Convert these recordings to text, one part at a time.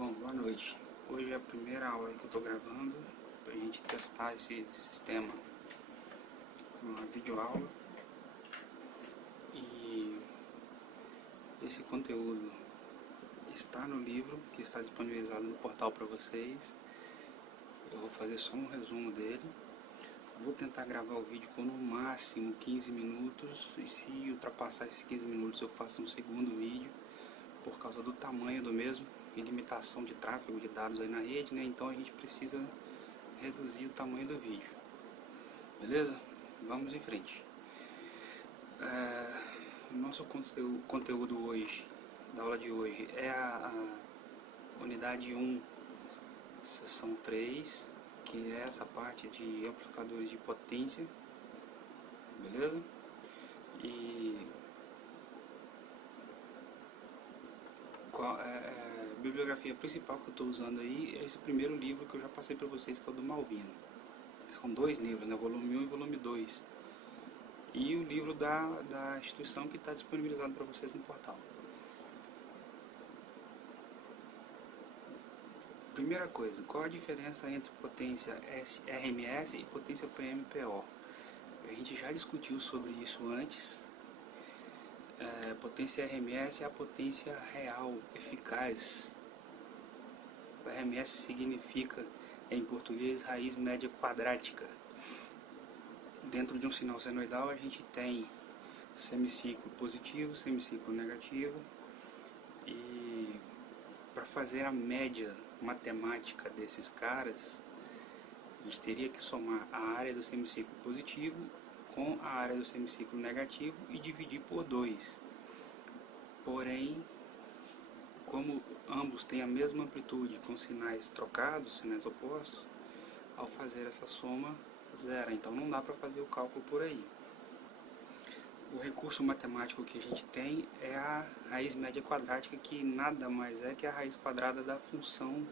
Bom, boa noite. Hoje é a primeira aula que eu estou gravando para a gente testar esse sistema com uma videoaula. E esse conteúdo está no livro que está disponibilizado no portal para vocês. Eu vou fazer só um resumo dele. Vou tentar gravar o vídeo com no máximo 15 minutos e se ultrapassar esses 15 minutos eu faço um segundo vídeo por causa do tamanho do mesmo e limitação de tráfego de dados aí na rede, né? Então a gente precisa reduzir o tamanho do vídeo. Beleza? Vamos em frente. O nosso conteúdo hoje, da aula de hoje, é a unidade 1, seção 3, que é essa parte de amplificadores de potência. Beleza? E a bibliografia principal que eu estou usando aí é esse primeiro livro que eu já passei para vocês, que é o do Malvino. São dois livros, né? Volume 1 e volume 2. E o livro da instituição que está disponibilizado para vocês no portal. Primeira coisa, qual a diferença entre potência RMS e potência PMPO? A gente já discutiu sobre isso antes. Potência RMS é a potência real, eficaz. O RMS significa, em português, raiz média quadrática. Dentro de um sinal senoidal a gente tem semiciclo positivo, semiciclo negativo. E para fazer a média matemática desses caras, a gente teria que somar a área do semiciclo positivo com a área do semiciclo negativo e dividir por 2. Porém, como ambos têm a mesma amplitude com sinais trocados, sinais opostos, ao fazer essa soma, zera. Então não dá para fazer o cálculo por aí. O recurso matemático que a gente tem é a raiz média quadrática, que nada mais é que a raiz quadrada da função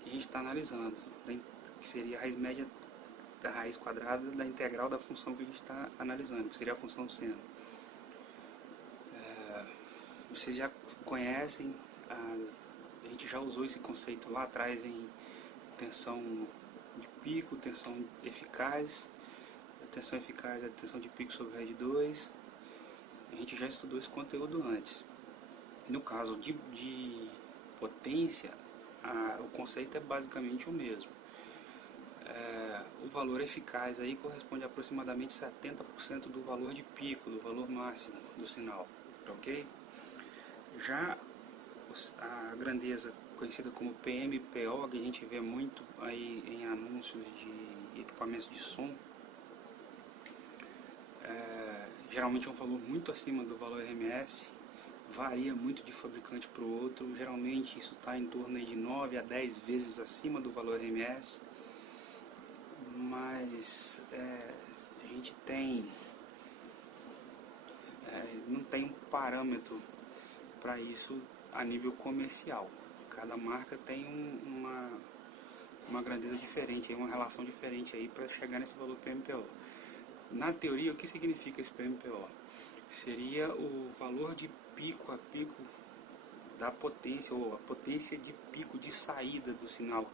que a gente está analisando, que seria a raiz média da raiz quadrada da integral da função que a gente está analisando, que seria a função seno. Vocês já conhecem, a gente já usou esse conceito lá atrás em tensão de pico, tensão eficaz. A tensão eficaz é a tensão de pico sobre rede 2. A gente já estudou esse conteúdo antes. No caso de potência, o conceito é basicamente o mesmo. O valor eficaz aí corresponde a aproximadamente 70% do valor de pico, do valor máximo do sinal, ok? Já a grandeza conhecida como PMPO, que a gente vê muito aí em anúncios de equipamentos de som, geralmente é um valor muito acima do valor RMS, varia muito de fabricante para o outro, geralmente isso está em torno aí de 9 a 10 vezes acima do valor RMS, mas a gente não tem um parâmetro para isso a nível comercial. Cada marca tem uma grandeza diferente, uma relação diferente aí para chegar nesse valor PMPO. Na teoria, o que significa esse PMPO? Seria o valor de pico a pico da potência, ou a potência de pico de saída do sinal.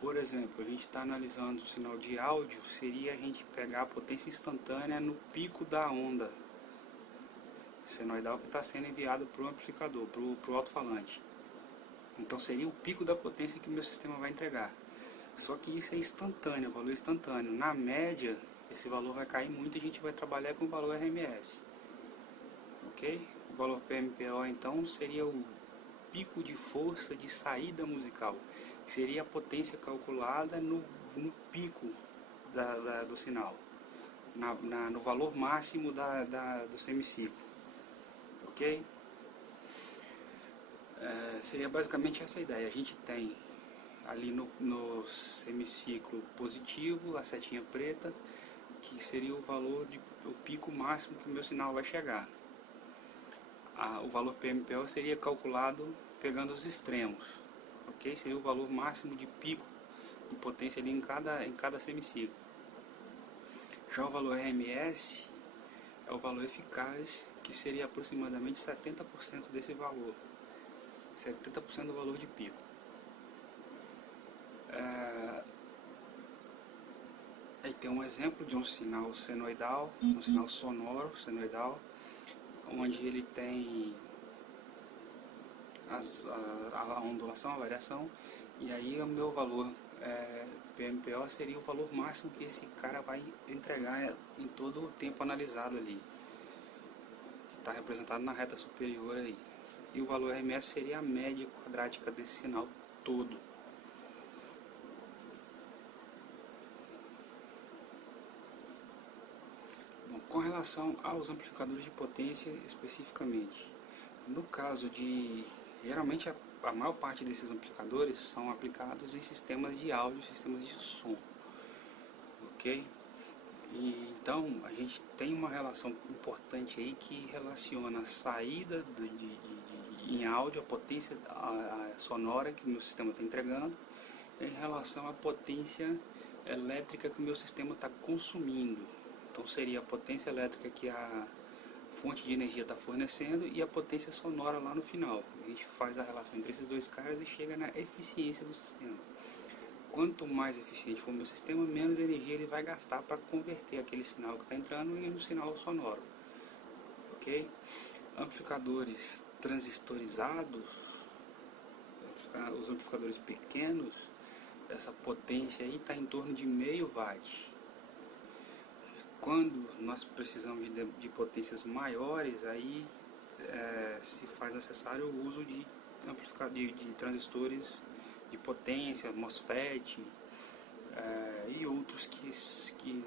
Por exemplo, a gente está analisando o sinal de áudio, seria a gente pegar a potência instantânea no pico da onda senoidal que está sendo enviado para o amplificador, para o alto-falante. Então seria o pico da potência que o meu sistema vai entregar. Só que isso é instantâneo, o valor é instantâneo. Na média, esse valor vai cair muito e a gente vai trabalhar com o valor RMS. Ok? O valor PMPO então seria o pico de força de saída musical, que seria a potência calculada no pico do sinal, no valor máximo do semiciclo. Ok? Seria basicamente essa a ideia. A gente tem ali no semiciclo positivo a setinha preta, que seria o valor o pico máximo que o meu sinal vai chegar. O valor PMPO seria calculado pegando os extremos, ok? Seria o valor máximo de pico de potência ali em cada semiciclo. Já o valor RMS é o valor eficaz, que seria aproximadamente 70% desse valor. 70% do valor de pico. Aí tem um exemplo de um sinal senoidal, um sinal sonoro senoidal, onde ele tem a ondulação, a variação, e aí o meu valor PMPO seria o valor máximo que esse cara vai entregar em todo o tempo analisado ali, que está representado na reta superior aí. E o valor RMS seria a média quadrática desse sinal todo. Bom, com relação aos amplificadores de potência especificamente, no caso de, geralmente a maior parte desses amplificadores são aplicados em sistemas de áudio, sistemas de som, ok? E, então a gente tem uma relação importante aí que relaciona a saída em áudio, a potência sonora que o meu sistema está entregando, em relação à potência elétrica que o meu sistema está consumindo. Então seria a potência elétrica que a fonte de energia está fornecendo e a potência sonora lá no final. A gente faz a relação entre esses dois caras e chega na eficiência do sistema. Quanto mais eficiente for o meu sistema, menos energia ele vai gastar para converter aquele sinal que está entrando em um sinal sonoro. Ok? Amplificadores transistorizados, os amplificadores pequenos, essa potência aí está em torno de meio watt. Quando nós precisamos de potências maiores, aí se faz necessário o uso de transistores de potência, MOSFET e outros que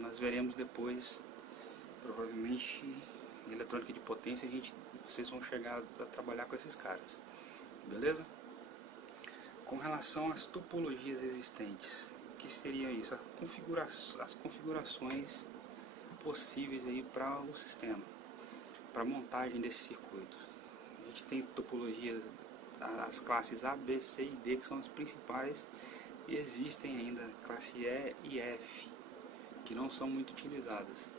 nós veremos depois. Provavelmente em eletrônica de potência vocês vão chegar a trabalhar com esses caras, beleza? Com relação às topologias existentes, o que seria isso? As configurações possíveis aí para o sistema, para a montagem desses circuitos. A gente tem topologias, as classes A, B, C e D, que são as principais, e existem ainda classe E e F, que não são muito utilizadas.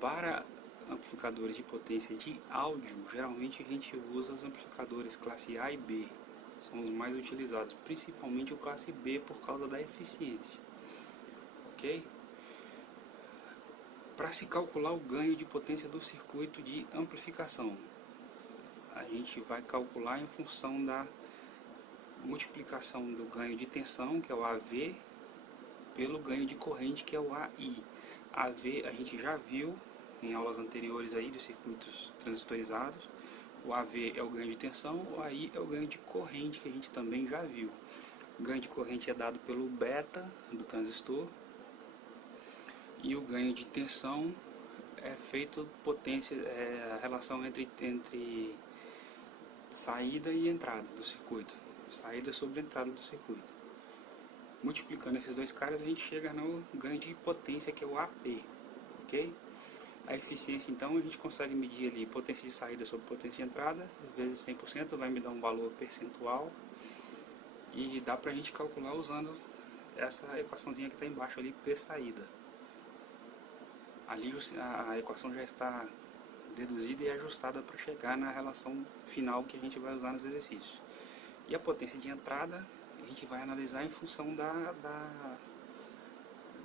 Para amplificadores de potência de áudio, geralmente a gente usa os amplificadores classe A e B, são os mais utilizados, principalmente o classe B por causa da eficiência, ok? Para se calcular o ganho de potência do circuito de amplificação, a gente vai calcular em função da multiplicação do ganho de tensão, que é o AV, pelo ganho de corrente, que é o AI. AV a gente já viu em aulas anteriores aí dos circuitos transistorizados. O AV é o ganho de tensão, o AI é o ganho de corrente, que a gente também já viu. O ganho de corrente é dado pelo beta do transistor, e o ganho de tensão é feito potência, a relação entre saída e entrada do circuito, saída sobre entrada do circuito. Multiplicando esses dois caras, a gente chega no ganho de potência, que é o AP, ok? A eficiência, então, a gente consegue medir ali potência de saída sobre potência de entrada, vezes 100%, vai me dar um valor percentual, e dá pra gente calcular usando essa equaçãozinha que está embaixo ali, P saída. Ali a equação já está deduzida e ajustada para chegar na relação final que a gente vai usar nos exercícios. E a potência de entrada a gente vai analisar em função da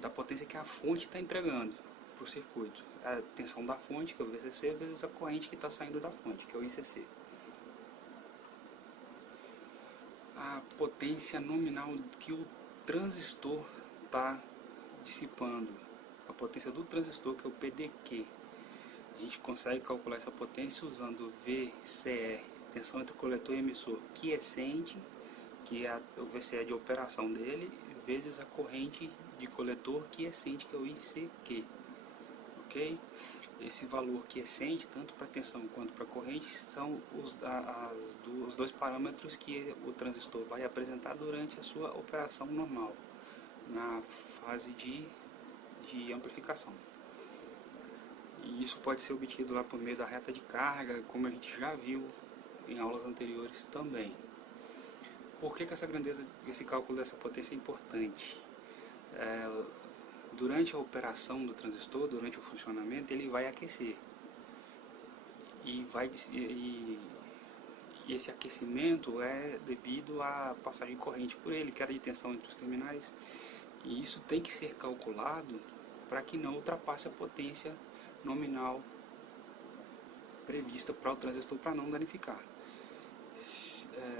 potência que a fonte está entregando para o circuito. A tensão da fonte, que é o VCC, vezes a corrente que está saindo da fonte, que é o ICC. A potência nominal que o transistor está dissipando, a potência do transistor, que é o PDQ. A gente consegue calcular essa potência usando VCE, tensão entre coletor e emissor, quiescente, que é o VCE de operação dele, vezes a corrente de coletor quiescente, que é o ICQ. Ok? Esse valor quiescente, tanto para tensão quanto para corrente, são os dois parâmetros que o transistor vai apresentar durante a sua operação normal, na fase de amplificação. E isso pode ser obtido lá por meio da reta de carga, como a gente já viu em aulas anteriores também. Por que essa grandeza, esse cálculo dessa potência é importante? Durante a operação do transistor, durante o funcionamento, ele vai aquecer. E E esse aquecimento é devido à passagem de corrente por ele, queda de tensão entre os terminais. E isso tem que ser calculado para que não ultrapasse a potência nominal prevista para o transistor, para não danificar.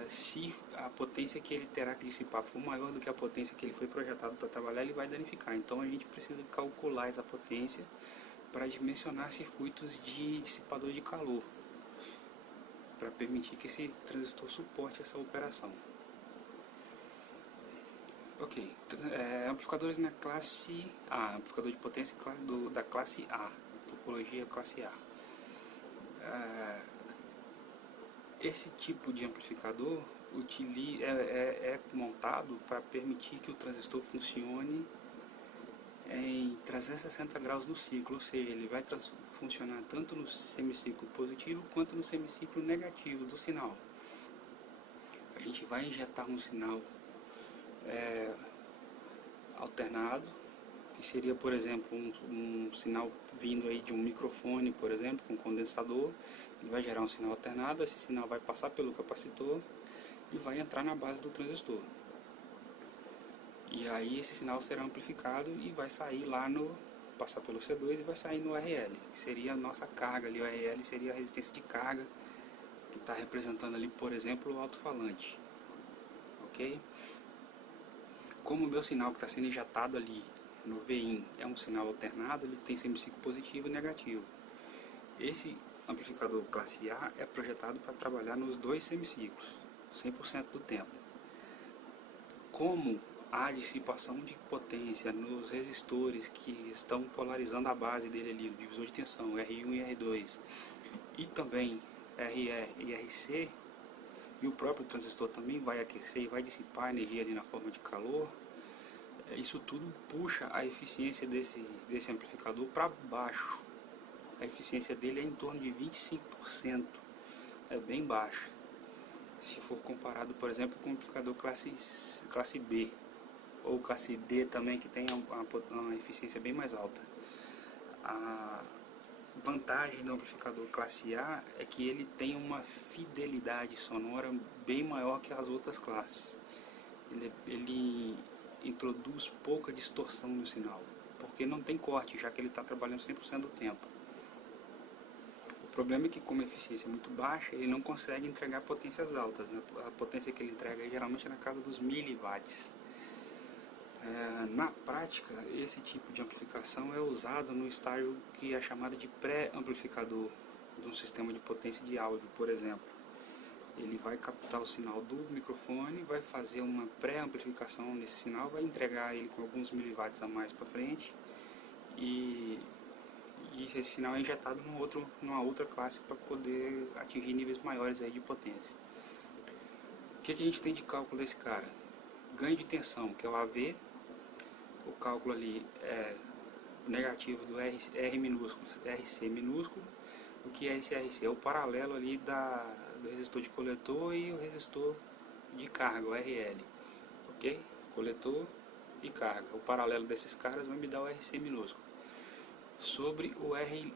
Se a potência que ele terá que dissipar for maior do que a potência que ele foi projetado para trabalhar, ele vai danificar. Então a gente precisa calcular essa potência para dimensionar circuitos de dissipador de calor, para permitir que esse transistor suporte essa operação. Ok, amplificadores na classe A, amplificador de potência da classe A, topologia classe A. Esse tipo de amplificador é montado para permitir que o transistor funcione em 360 graus no ciclo, ou seja, ele vai funcionar tanto no semiciclo positivo quanto no semiciclo negativo do sinal. A gente vai injetar um sinal alternado, que seria, por exemplo, um sinal vindo aí de um microfone, por exemplo, com condensador. Ele vai gerar um sinal alternado, esse sinal vai passar pelo capacitor e vai entrar na base do transistor. E aí esse sinal será amplificado e vai sair lá passar pelo C2 e vai sair no RL, que seria a nossa carga ali. O RL seria a resistência de carga, que está representando ali, por exemplo, o alto-falante. Ok? Como o meu sinal que está sendo injetado ali no VIN é um sinal alternado, ele tem semiciclo positivo e negativo. Esse amplificador classe A é projetado para trabalhar nos dois semiciclos, 100% do tempo. Como há dissipação de potência nos resistores que estão polarizando a base dele ali, o divisor de tensão, R1 e R2, e também RE e RC, e o próprio transistor também vai aquecer e vai dissipar energia ali na forma de calor, isso tudo puxa a eficiência desse amplificador para baixo. A eficiência dele é em torno de 25%, é bem baixa, se for comparado, por exemplo, com o amplificador classe B, ou classe D também, que tem uma eficiência bem mais alta. A vantagem do amplificador classe A é que ele tem uma fidelidade sonora bem maior que as outras classes. Ele introduz pouca distorção no sinal, porque não tem corte, já que ele está trabalhando 100% do tempo. O problema é que, como a eficiência é muito baixa, ele não consegue entregar potências altas, né? A potência que ele entrega é geralmente na casa dos miliwatts. Na prática, esse tipo de amplificação é usado no estágio que é chamado de pré-amplificador de um sistema de potência de áudio, por exemplo. Ele vai captar o sinal do microfone, vai fazer uma pré-amplificação nesse sinal, vai entregar ele com alguns miliwatts a mais para frente e esse sinal é injetado numa outra classe para poder atingir níveis maiores aí de potência. O que a gente tem de cálculo desse cara? Ganho de tensão, que é o AV. O cálculo ali é o negativo do R minúsculo, RC minúsculo. O que é esse RC? É o paralelo ali do resistor de coletor e o resistor de carga, o RL. Ok? Coletor e carga. O paralelo desses caras vai me dar o RC minúsculo. Sobre o R'E.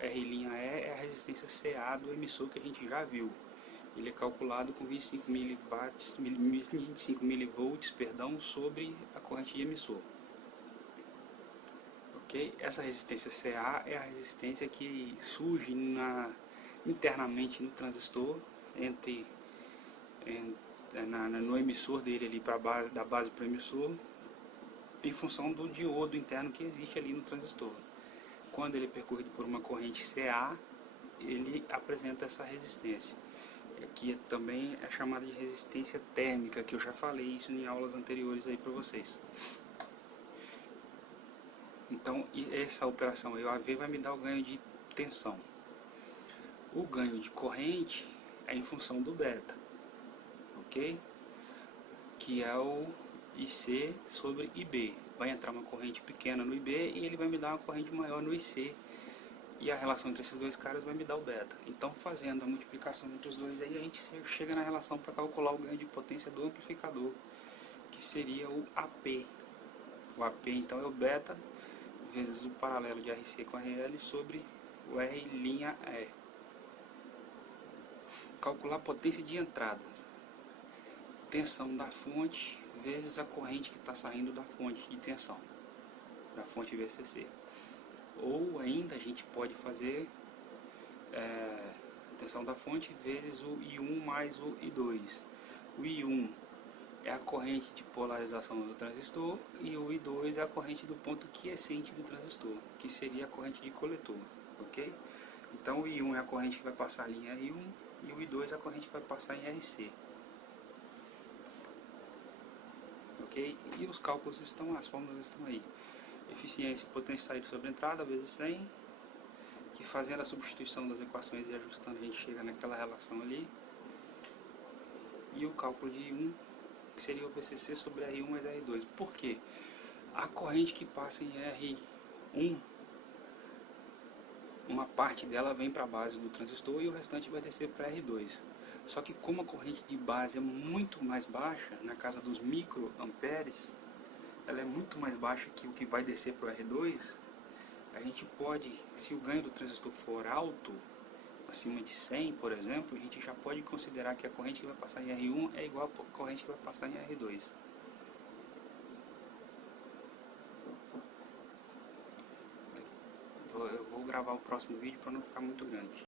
R'E é a resistência CA do emissor que a gente já viu. Ele é calculado com 25 milivolts, sobre a corrente de emissor. Ok? Essa resistência CA é a resistência que surge internamente no transistor, no emissor dele ali, da base para o emissor, em função do diodo interno que existe ali no transistor. Quando ele é percorrido por uma corrente CA, ele apresenta essa resistência, que também é chamada de resistência térmica, que eu já falei isso em aulas anteriores aí para vocês. Então, essa operação aí, o AV, vai me dar o ganho de tensão. O ganho de corrente é em função do beta, ok? Que é o IC sobre IB. Vai entrar uma corrente pequena no IB e ele vai me dar uma corrente maior no IC. E a relação entre esses dois caras vai me dar o beta. Então, fazendo a multiplicação entre os dois, aí a gente chega na relação para calcular o ganho de potência do amplificador, que seria o AP. O AP, então, é o beta vezes o paralelo de RC com RL sobre o R'E. calcular a potência de entrada. Tensão da fonte vezes a corrente que está saindo da fonte de tensão, da fonte VCC. Ou ainda a gente pode fazer tensão da fonte vezes o I1 mais o I2. O I1 é a corrente de polarização do transistor e o I2 é a corrente do ponto quiescente do transistor, que seria a corrente de coletor, ok? Então o I1 é a corrente que vai passar em R1 e o I2 é a corrente que vai passar em RC. Ok? E os cálculos estão, as fórmulas estão aí. Eficiência, potência saída sobre entrada vezes 100, que fazendo a substituição das equações e ajustando a gente chega naquela relação ali. E o cálculo de I1, que seria o VCC sobre R1 mais R2. Por quê? A corrente que passa em R1, uma parte dela vem para a base do transistor e o restante vai descer para R2. Só que como a corrente de base é muito mais baixa, na casa dos microamperes, ela é muito mais baixa que o que vai descer para o R2, a gente pode, se o ganho do transistor for alto, acima de 100, por exemplo, a gente já pode considerar que a corrente que vai passar em R1 é igual à corrente que vai passar em R2. Eu vou gravar o próximo vídeo para não ficar muito grande.